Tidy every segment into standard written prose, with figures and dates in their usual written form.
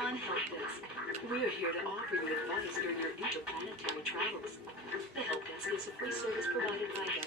Tron Help Desk. We're here to offer you advice during your interplanetary travels. The Help Desk is a free service provided by Ratchet.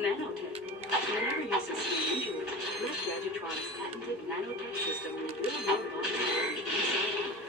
Nanotech. Whenever you sustain injury, let Ratchet-tron's patented nanotech system rebuild your body from the inside out.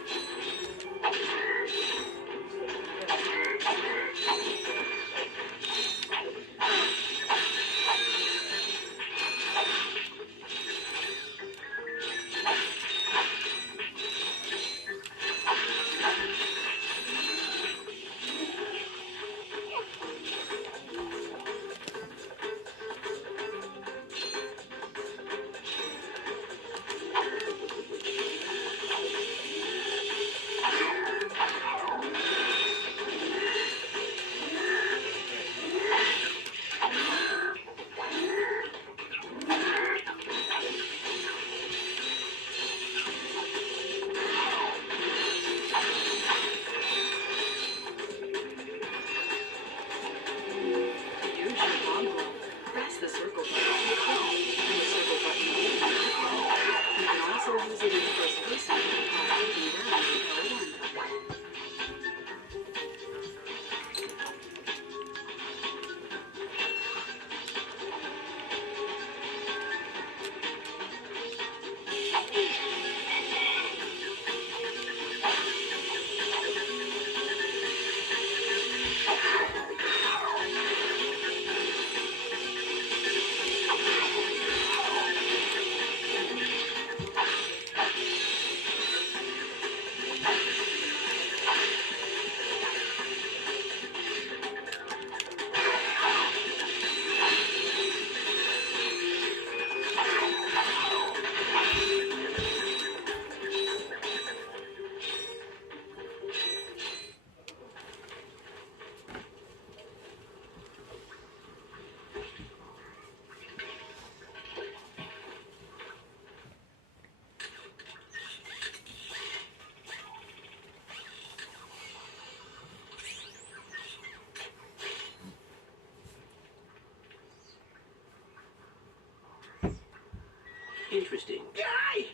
Interesting. Guy!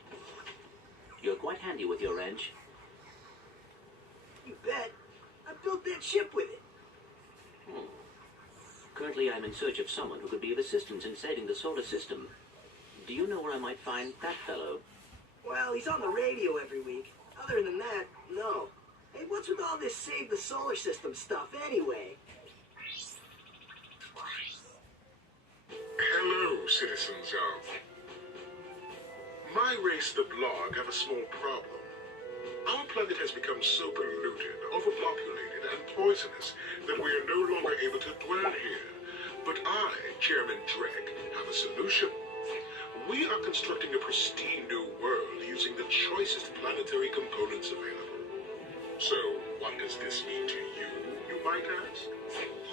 You're quite handy with your wrench. You bet. I built that ship with it. Currently, I'm in search of someone who could be of assistance in saving the solar system. Do you know where I might find that fellow? Well, he's on the radio every week. Other than that, no. Hey, what's with all this save the solar system stuff anyway? Hello, citizens of... My race, the Blog, have a small problem. Our planet has become so polluted, overpopulated, and poisonous that we are no longer able to dwell here. But I, Chairman Drek, have a solution. We are constructing a pristine new world using the choicest planetary components available. So, what does this mean to you, you bypass?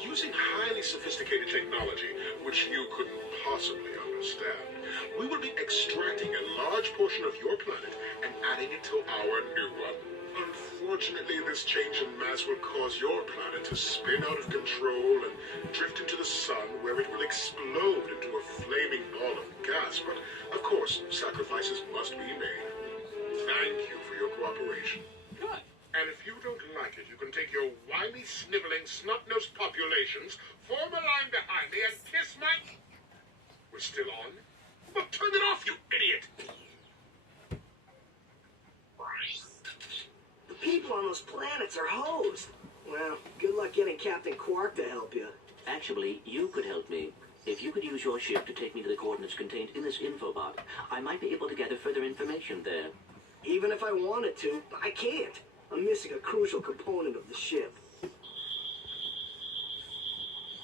Using highly sophisticated technology, which you couldn't possibly understand, we will be extracting a large portion of your planet and adding it to our new one. Unfortunately, this change in mass will cause your planet to spin out of control and drift into the sun, where it will explode into a flaming ball of gas. But, of course, sacrifices must be made. Thank you for your cooperation. Good. And if you don't like it, you can take your whiny, sniveling, snot-nosed populations, form a line behind me, and kiss my... We're still on? Well, turn it off, you idiot! The people on those planets are hosed. Well, good luck getting Captain Quark to help you. Actually, you could help me. If you could use your ship to take me to the coordinates contained in this infobot, I might be able to gather further information there. Even if I wanted to, I can't. I'm missing a crucial component of the ship.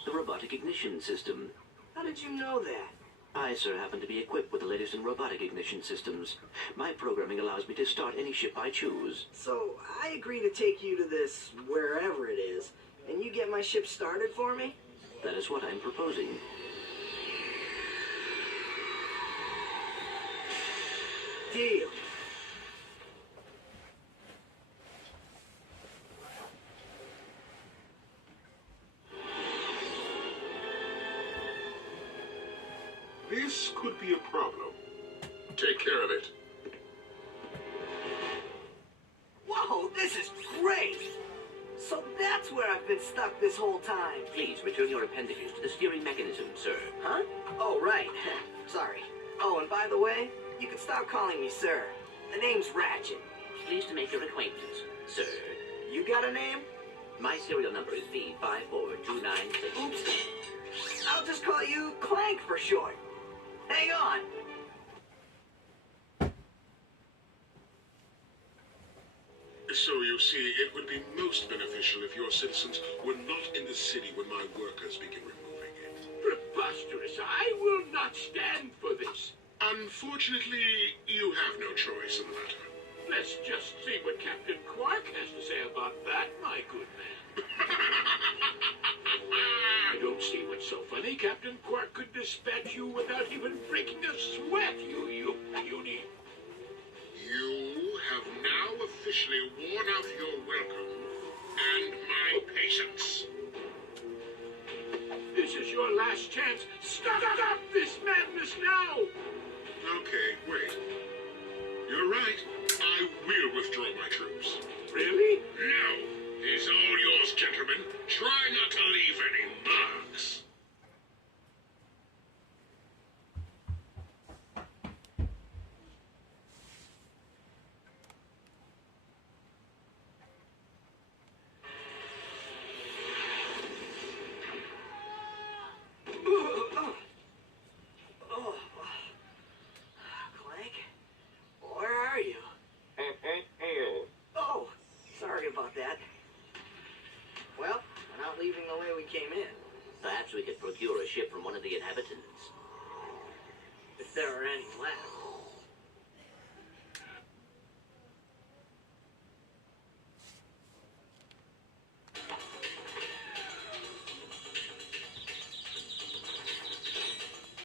The robotic ignition system. How did you know that? I, sir, happen to be equipped with the latest in robotic ignition systems. My programming allows me to start any ship I choose. So, I agree to take you to this, wherever it is, and you get my ship started for me? That is what I'm proposing. Deal. This could be a problem. Take care of it. Whoa, this is great! So that's where I've been stuck this whole time. Please return your appendages to the steering mechanism, sir. Huh? Oh, right. Sorry. Oh, and by the way, you can stop calling me sir. The name's Ratchet. Pleased to make your acquaintance, sir. You got a name? My serial number is V54296. Oops. I'll just call you Clank for short. Hang on. So you see, it would be most beneficial if your citizens were not in the city when my workers begin removing it. Preposterous. I will not stand for this. Unfortunately, you have no choice in the matter. Let's just see what Captain Quark has to say about that, my good man. I don't see what's so funny. Captain Quark could dispatch you without even breaking a sweat, you beauty. You have now officially worn out your welcome and my patience. This is your last chance. Stop this madness now! Okay, wait. You're right. I will withdraw my troops. Really? No. He's all yours, gentlemen. Try not to leave any marks. Clank? Where are you? Oh, sorry about that. Well, we're not leaving the way we came in. Perhaps we could procure a ship from one of the inhabitants. If there are any left.